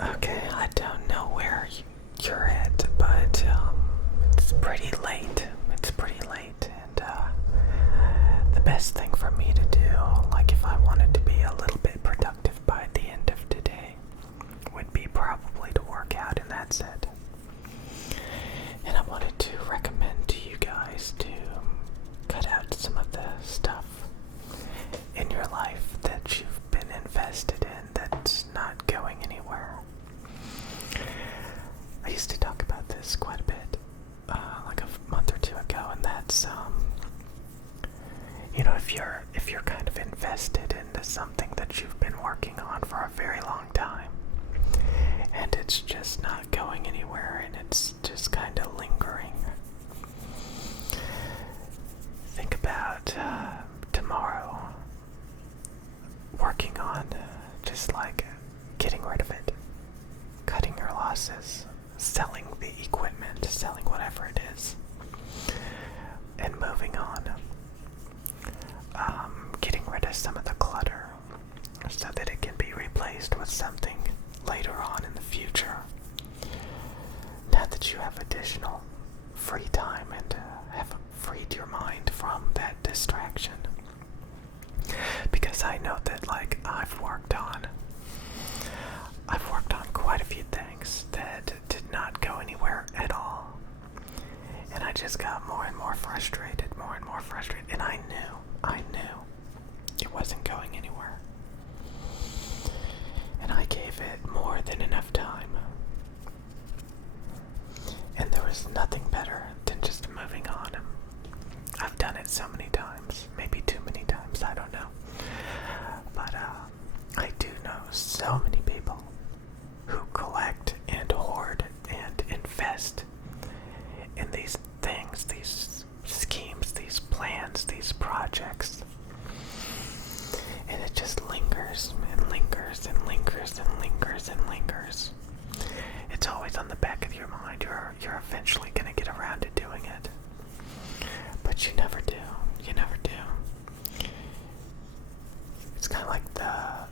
Okay, I don't know where you're at, but it's pretty late. It's pretty late, and the best thing for me to do, like if I wanted to be a little bit productive by the end of today, would be probably to work out, and that's it. And I wanted to recommend to you guys to cut out some of the stuff in your life that you've been invested in that's not going anywhere. I used to talk about this quite a bit, like a month or two ago, and that's, if you're kind of invested into something that you've been working on for a very long time, and it's just not going anywhere, and it's just kind of lingering. Think about tomorrow, working on just like getting rid of it, cutting your losses, selling the equipment, selling whatever it is, and moving on. Getting rid of some of the clutter so that it can be replaced with something later on in the future. Now that you have additional free time and have freed your mind from that distraction. Because I know that, like, I've worked on quite a few things that did not go anywhere at all. And I just got more and more frustrated, and I knew it wasn't going anywhere. And I gave it more than enough time. And there was nothing better than just moving on. I've done it so many times, maybe too many times, I don't know. But I do know so many people who collect and hoard and invest in these things, these schemes, these plans, these projects. And it just lingers and lingers and lingers and lingers and lingers. It's always on the back of your mind. You're eventually going to get around to doing it. But you never do. You never do. It's kind of like the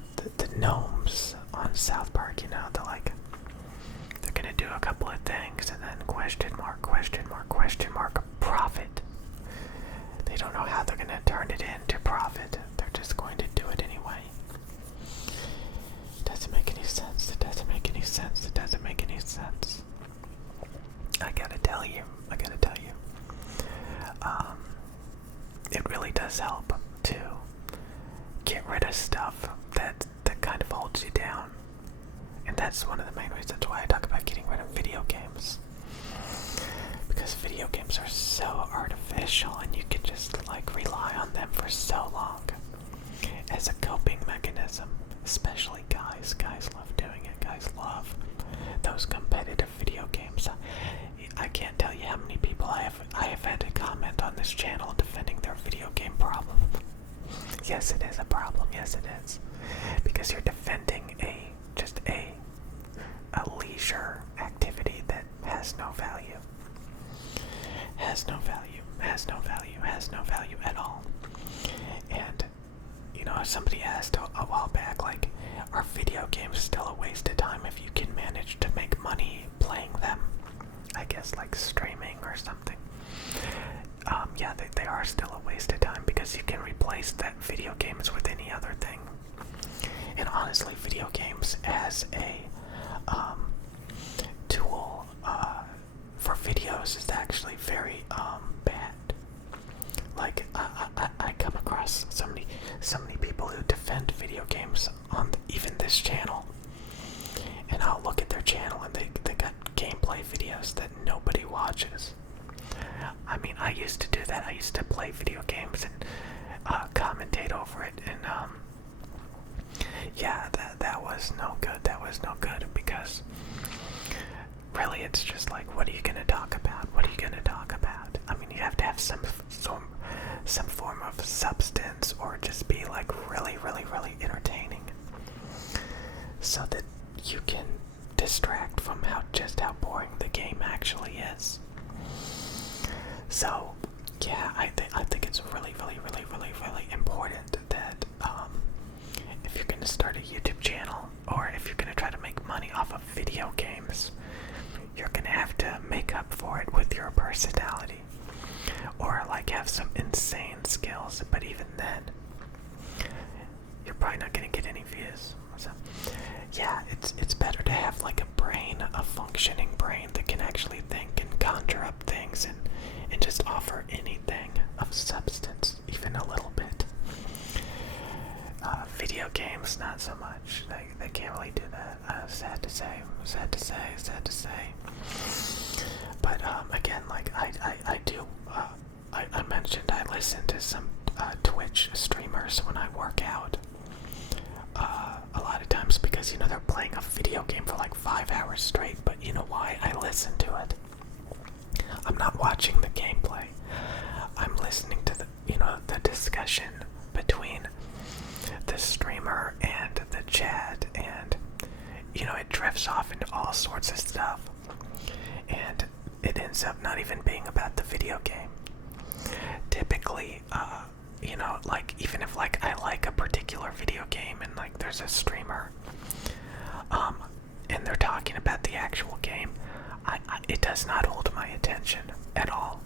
gnomes on South Park, they're going to do a couple of things and then question mark, profit. They don't know how they're going to turn it into profit. They're just going to do it anyway. It doesn't make any sense. It doesn't make any sense. It doesn't make any sense. I gotta tell you. It really does help to get rid of stuff that kind of holds you down. And that's one of the main reasons why I talk about getting rid of video games. Because video games are so artificial and you can just rely on them for so long as a coping mechanism. Especially guys. Guys love doing it. Guys love those competitive video games. I can't tell you how many people I have had to comment on this channel defending their video game problem. Yes, it is a problem. Yes, it is. Because you're defending a leisure activity that has no value. Has no value at all. And, somebody asked a while back, are video games still a waste of time if you can manage to make money playing them? I guess streaming or something. Yeah, they are still a waste of time because you can replace that video games with any other thing. And honestly, video games as a tool for videos is actually very bad. I come across so many people who defend video games on even this channel, and I'll look at their channel and they got gameplay videos that nobody watches. I mean, I used to do that. I used to play video games and commentate over it, and yeah, that was no good. That was no good because really, it's just what are you gonna talk about? What are you gonna talk about? I mean, you have to have some form of substance, or just be really, really, really entertaining, so that you can distract from how boring the game actually is. So, yeah, I think it's really, really, really, really, really important that if you're going to start a YouTube channel, or if you're going to try to make money off of video games, you're gonna have to make up for it with your personality, or like have some insane skills. But even then, you're probably not gonna get any views. So, yeah, it's better to have like a brain, a functioning brain that can actually think and conjure up things and just offer anything of substance, even a little bit. Video games, not so much. They can't really do that. Sad to say. But again, like I do. I mentioned I listen to some Twitch streamers when I work out. A lot of times because they're playing a video game for like 5 hours straight. But you know why I listen to it? I'm not watching the gameplay. I'm listening to the discussion between the streamer and the chat, and it drifts off into all sorts of stuff, and it ends up not even being about the video game. Typically, like even if like I like a particular video game and like there's a streamer, and they're talking about the actual game, it does not hold my attention at all.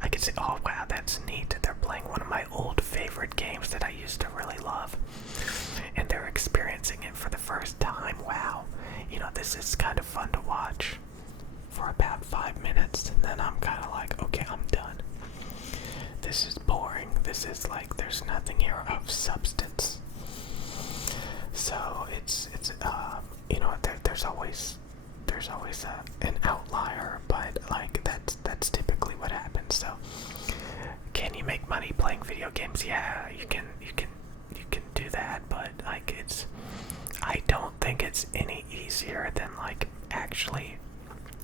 I can say, oh wow, that's neat. They're playing one of my old favorite games that I used to really love, and they're experiencing it for the first time. Wow, this is kind of fun to watch for about 5 minutes, and then I'm kind of like, okay, I'm done. This is boring. This is like, there's nothing here of substance. So it's there's always an outlier, but like that's typically what happens. So can you make money playing video games? Yeah, you can do that, but like I don't think it's any easier than like actually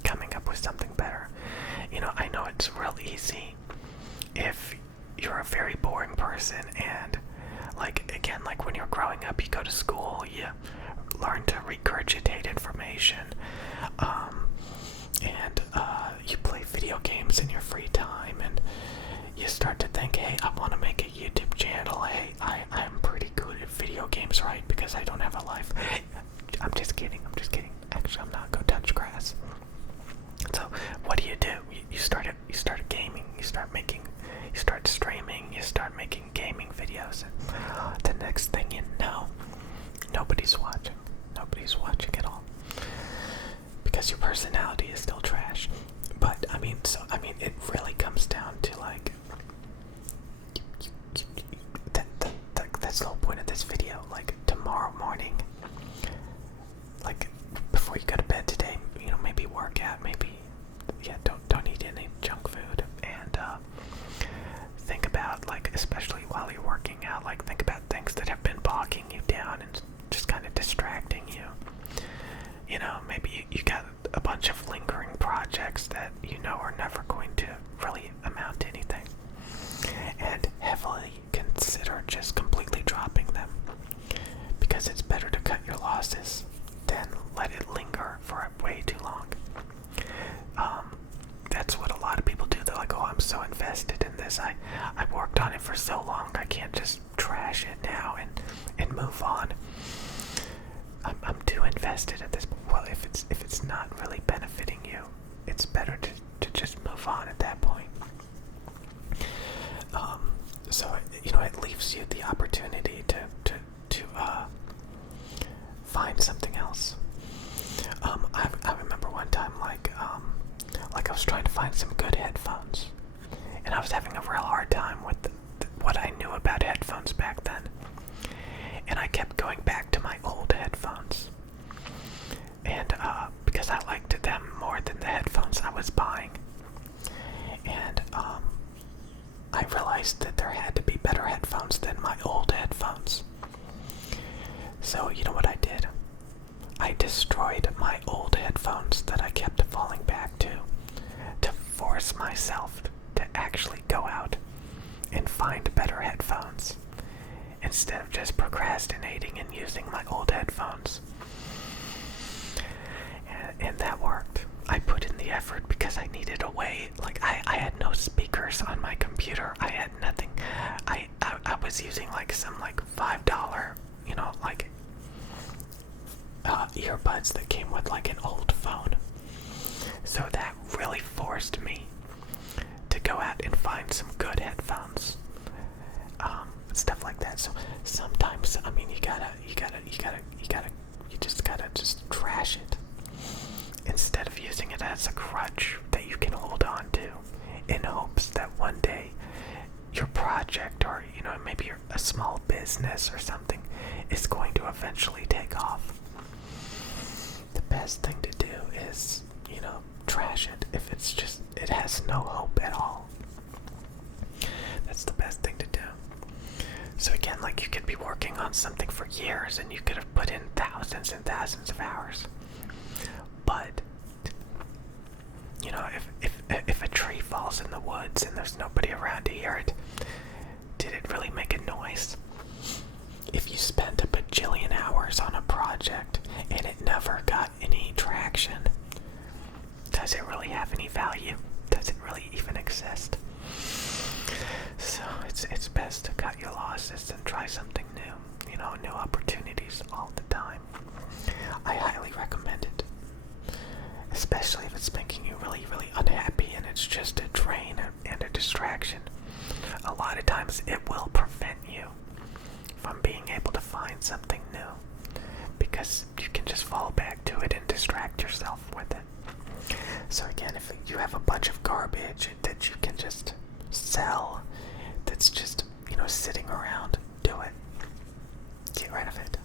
coming up with something better. I know it's real easy if you're a very boring person, and like again, like when you're growing up, you go to school, you learn to regurgitate information, and you play video games in your free time, and you start to think, hey, I want to make a YouTube channel. Hey, I'm pretty good at video games, right? Because I don't have a life. I'm just kidding. Actually, I'm not. Go touch grass. So what do? You start gaming. You start streaming. You start making gaming videos, and the next thing you know, nobody's watching. Nobody's watching at all, because your personality is still trash. But I mean, it really comes down to like that's the whole point of this video. Like tomorrow morning, like before you go to bed today, maybe work out, maybe don't eat any junk food, and think about, like, especially while you're working out, like think about things that have been bogging you down and just kind of distracting you. Maybe you got a bunch of lingering projects that are never going to really amount to anything, and heavily consider just completely dropping them, because it's better to cut your losses than let it linger for way too long. That's what a lot of people do. They're like, oh, I'm so invested in this. I worked on it for so long. I can't just trash it now and move on. I'm too invested at this point. Well, if it's not really benefiting you, it's better to just move on at that point. So it leaves you the opportunity to find something else. I remember one time, like I was trying to find some good headphones, and I was having a real hard time with what I knew about headphones back then, and I kept going back to my old headphones, and because I liked them more than the headphones I was buying, and I realized that there had to be better headphones than my old headphones. So you know what I did? I destroyed my old headphones that I kept falling back to force myself to actually go out and find better headphones, instead of just procrastinating and using my old headphones. And that worked. I put in the effort because I needed a way. Like, I had no speakers on my computer. I had nothing. I was using like some like $5, earbuds that came with like an old phone. So that really forced me to go out and find some good headphones. Stuff like that. So sometimes, I mean, you just gotta trash it instead of using it as a crutch that you can hold on to in hopes that one day your project, or maybe a small business or something, is going to eventually take off. The best thing to do is, trash it if it has no hope at all. That's the best thing to do. So again, like, you could be working on something for years and you could have put in thousands and thousands of hours. But, if a tree falls in the woods and there's nobody around to hear it, did it really make a noise? If you spent a bajillion hours on a project and it never got any traction, does it really have any value? Does it really even exist? So it's best to cut your losses and try something new. New opportunities all the time. I highly recommend it. Especially if it's making you really, really unhappy and it's just a drain and a distraction. A lot of times it will prevent you from being able to find something new, because you can just fall back to it and distract yourself with it. So again, if you have a bunch of garbage that you can just sell, that's just, sitting around, do it. Get rid of it.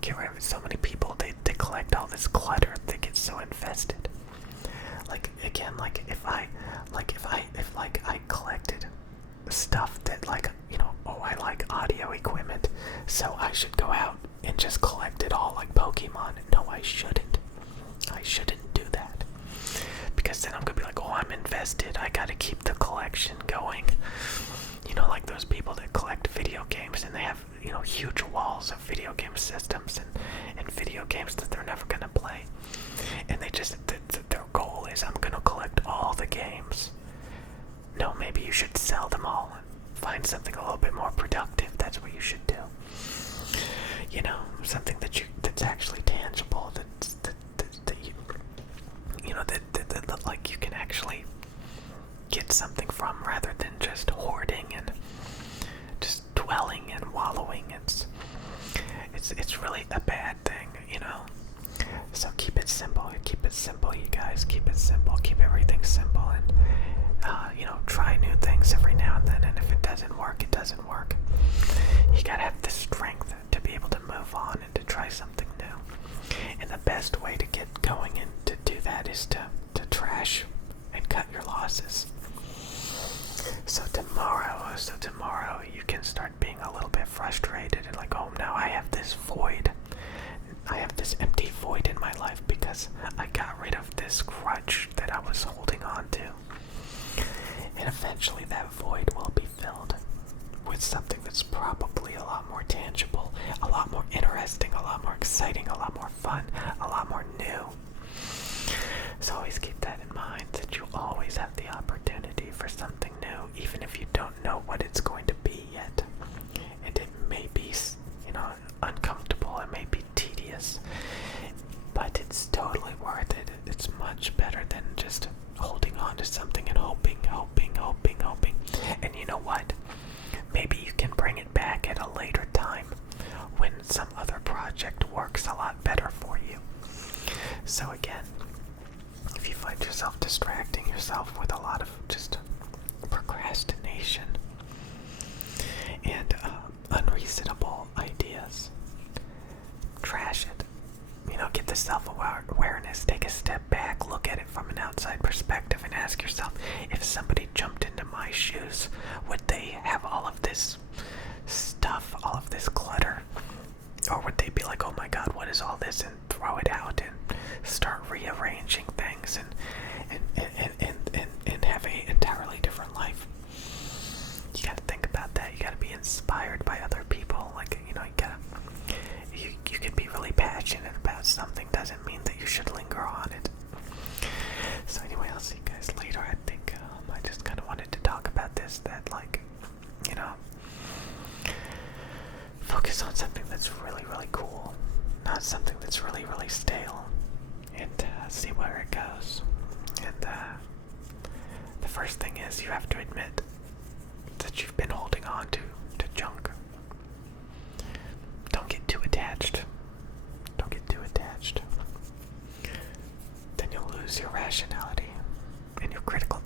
Get rid of it. So many people, they collect all this clutter, they get so invested. Like, again, if I collected stuff that, I like audio equipment, so I should go out and just collect it all like Pokemon. No, I shouldn't. I shouldn't do that. Because then I'm gonna be like, oh, I'm invested, I gotta keep the collection going. Like those people that collect video games and they have, huge walls of video game systems and video games that they're never gonna play. And they just, their goal is, I'm gonna collect all the games. No, maybe you should sell them all and find something a little bit more productive. That's what you should do. Something that's actually tangible, that you can actually get something from, rather than just hoarding and just dwelling and wallowing. It's really a bad thing, So keep it simple. Keep it simple, you guys. Keep it simple. Keep everything simple, and try new things every now and then. And if it doesn't work, it doesn't work. You gotta have the strength to be able to move on and to try something new. And the best way to get going and to do that is to trash and cut your losses. So tomorrow you can start being a little bit frustrated and like, oh, now I have this void. I have this empty void in my life because I got rid of this crutch that I was holding on to. And eventually that void will be filled with something that's probably a lot more tangible, a lot more interesting, a lot more exciting, a lot more fun, a lot more new. So always keep that in mind, that you always have the opportunity for something new, even if you don't know what it's going to be yet. And it may be, uncomfortable, it may be tedious, but it's totally worth it. It's much better than just holding on to something and hoping. And you know what? Maybe you can bring it back at a later time when some other project works a lot better for you. So again, if you find yourself distracting yourself with a lot of just procrastination and unreasonable ideas, trash it. Get the self-awareness, take a step back, look at it from an outside perspective, and ask yourself, if somebody jumped into my shoes, would they have all of this stuff, all of this clutter? Or would they be like, oh my god, what is all this, and throw it out and start rearranging things and have an entirely different life? You gotta think about that. You gotta be inspired by other people. You can be really passionate about something, doesn't mean that you should linger on it. So anyway, I'll see you guys later. I think I just kind of wanted to talk about this, that focus on something that's really, really cool, not something that's really, first thing is you have to admit that you've been holding on to junk. Don't get too attached. Don't get too attached. Then you'll lose your rationality and your critical